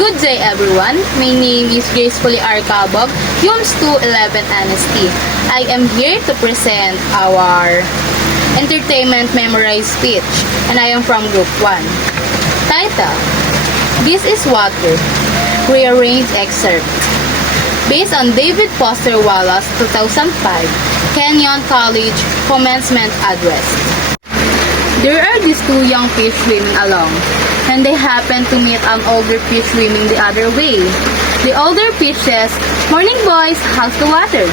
Good day everyone, my name is Gracefully R. Cabog, UMS 211 NST. I am here to present our entertainment memorized speech and I am from Group 1. Title, This is Water, rearranged excerpt. Based on David Foster Wallace 2005, Kenyon College Commencement Address. There are these two young fish swimming along, and they happen to meet an older fish swimming the other way. The older fish says, "Morning boys, how's the water?"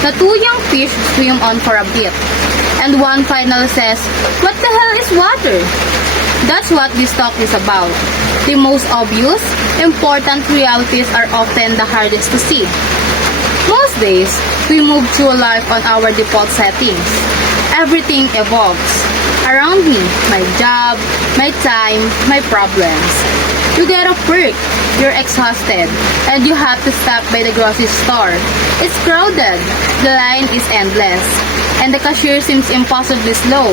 The two young fish swim on for a bit, and one finally says, "What the hell is water?" That's what this talk is about. The most obvious, important realities are often the hardest to see. Most days, we move through life on our default settings. Everything evolves. Around me, my job, my time, my problems. You get off work, you're exhausted, and you have to stop by the grocery store. It's crowded, the line is endless, and the cashier seems impossibly slow.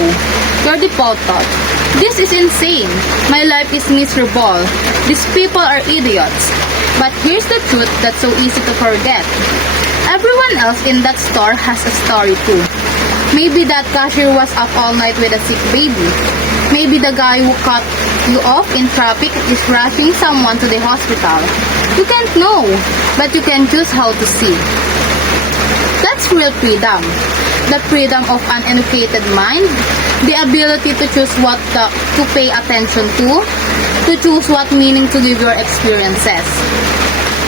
Your default thought, this is insane, my life is miserable, these people are idiots. But here's the truth that's so easy to forget. Everyone else in that store has a story too. Maybe that cashier was up all night with a sick baby. Maybe the guy who cut you off in traffic is rushing someone to the hospital. You can't know, but you can choose how to see. That's real freedom. The freedom of an educated mind, the ability to choose what to pay attention to choose what meaning to give your experiences.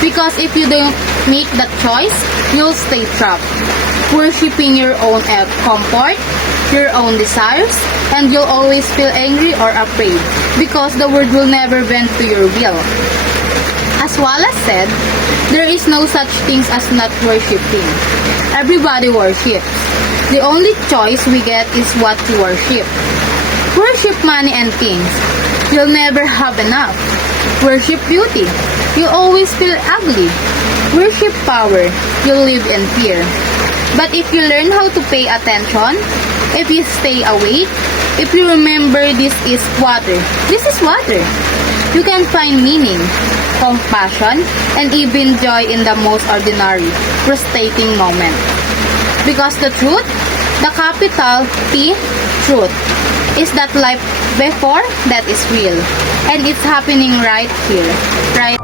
Because if you don't make that choice, you'll stay trapped, worshipping your own comfort, your own desires, and you'll always feel angry or afraid because the world will never bend to your will. As Wallace said, there is no such thing as not worshipping. Everybody worships. The only choice we get is what to worship. Worship money and things. You'll never have enough. Worship beauty. You'll always feel ugly. Worship power. You'll live in fear. But if you learn how to pay attention, if you stay awake, if you remember this is water, you can find meaning, compassion, and even joy in the most ordinary, frustrating moment. Because the truth, the capital T, truth, is that life before that is real. And it's happening right here, right